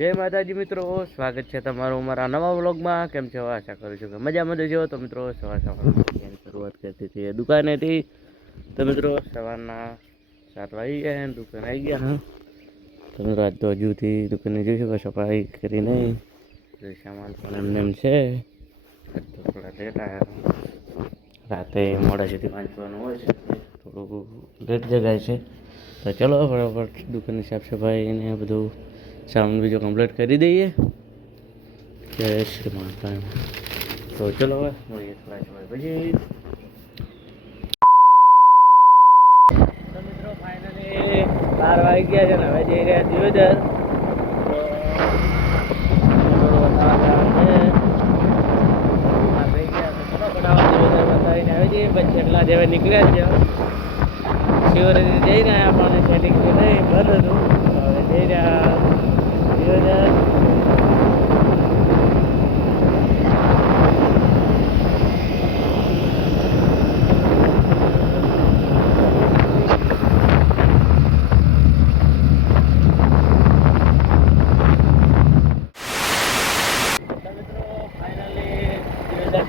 જય માતાજી મિત્રો, સ્વાગત છે તમારું અમારા નવા વ્લોગમાં. કેમ છો? આશા કરું છું કે મજામાં જો. તો મિત્રો સવારની શરૂઆત કરતી હતી દુકાનેથી. તો મિત્રો સવારના 7 વાગી ગયા અને દુકાન આવી ગયા. હા તો મિત્રો આજ તો હજુથી દુકાને જોઈ શકો, સફાઈ કરી નહીં. સામાન પણ એમને એમ છે. આજ તો થોડા લેટ આવ્યા. રાતે મોડા સુધી વાંચવાનું હોય છે, થોડું લેટ જગાય છે. તો ચલો ફટાફટ દુકાનની સાફ સફાઈ ને બધું સામાન બીજો કમ્પ્લીટ કરી દઈએ. જય શ્રી માતા. તો ચલો હવે મળીએ થોડા સમય પછી. તો મિત્રો ફાઇનલી 12 વાગી ગયા છે ને હવે જઈ રહ્યા દિયોદર. પછી એટલા જેવા નીકળ્યા છે. શિવરાત્રી જઈને આવ્યા પણ સેટિંગ નહીં બંધ હતું. હવે જઈ રહ્યા દિયોદર.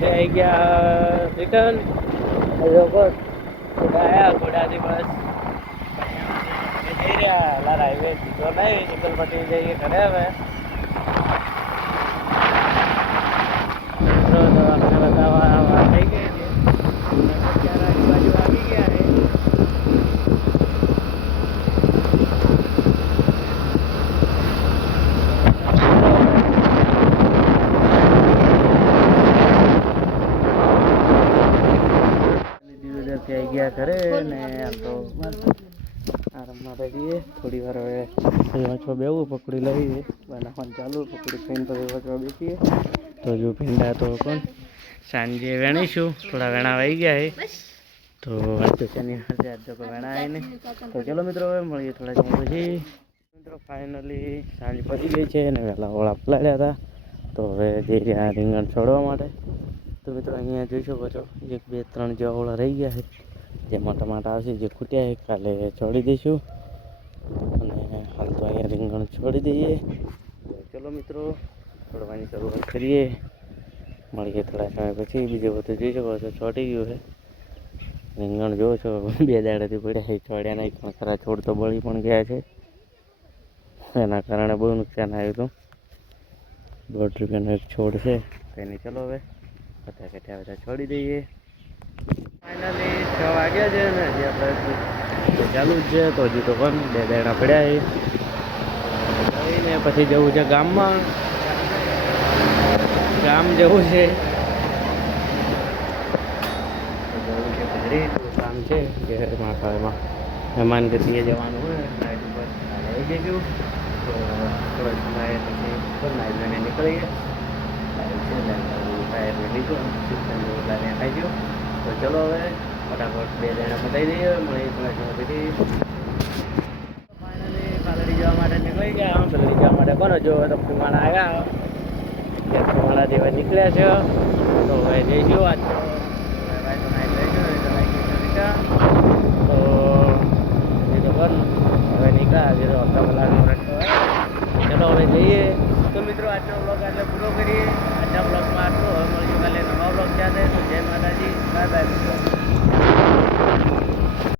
આવી ગયા રિટર્ન. ઘોડાથી બસ જઈ રહ્યા લાલ હાઈવે દીધો નહીં. નિકલ પટી જઈએ ઘરે. હવે દવાખાને બતાવવા થઈ ગઈ છે. આજુબાજુ આવી ગયા છે. આવી ગયા ઘરે ને આમ તો આરામમાં રહીએ થોડી વાર. હવે વાંચવા બેવું, પકડી લઈએ, બનાવવાનું ચાલુ. પકડી ખાઈને પછી વાંચવા બેસીએ. તો જો ભીંડા તો પણ સાંજે વેણીશું. થોડા વેણા આવી ગયા છે તો આજ તો શનિવાર છે, આજ તો કોઈ વેણા આવી નહીં. તો ચલો મિત્રો હવે મળીએ થોડા સમય પછી. મિત્રો ફાઇનલી સાંજ પડી ગઈ છે અને વહેલા ઓળા પલાળ્યા હતા. તો હવે જઈ રહ્યા રીંગણ છોડવા માટે. તો મિત્રો અહીંયા જોઈ શકો છો 1 2 3 જેવા ઓળા રહી ગયા છે. જેમાં ટમાટા આવશે, જે ખૂટ્યા છે કાલે છોડી દઈશું. અને હાલ તો અહીંયા રીંગણ છોડી દઈએ. ચલો મિત્રો છોડવાની શરૂઆત કરીએ. મળીએ થોડા સમય પછી. બીજું બધું જોઈ શકો છો છોટી ગયું છે. રીંગણ જોવો છો 2 દાડાથી પડ્યા છે, છોડ્યા નહીં. પણ ખરા છોડ તો બળી પણ ગયા છે. એના કારણે બહુ નુકસાન આવ્યું હતું. 1.5 રૂપિયાનો એક છોડ છે. તેની ચલો હવે બધા છોડી દઈએ. ફાઇનલી 6 વાગ્યા છે ને હજી આપણે ચાલુ જ છે. તો હજુ તો પણ 2 દાણા પડ્યા છે. ને પછી જવું છે ગામમાં. ગામ જવું છે. કામ છે ઘેરમાં કાળમાં મહેમાન ગતિએ જવાનું હોય. નાઇટ ઉપર આવી જઈશું. તો થોડા સમય પછી નાઇટ લઈને નીકળીએ. ટાયર લીધું ખાઈ ગયો. તો ચલો હવે ફટાફટ 2 દાણા પતાવી દઈએ. મળી થોડા સમય પછી. ફાઇનલી પાલડી જવા માટે નીકળી ગયા. પાલડી જવા માટે કોનો જો તો ફુમાણા આવ્યા. ફુમાણા જેવા નીકળ્યા છે. તો હવે જઈશું. આજ તો તો એ તો પણ હવે નીકળ્યા હજી તો અડધા કલાકનો રસ્તો હોય. ચલો હવે જઈએ. તો મિત્રો આજનો બ્લોગ આટલે પૂરો કરીએ. આજના બ્લોગમાં આટલું. હવે મળીશું કાલે નવા બ્લોગ સાથે. તો જય માતાજી, બાય બાય મિત્રો.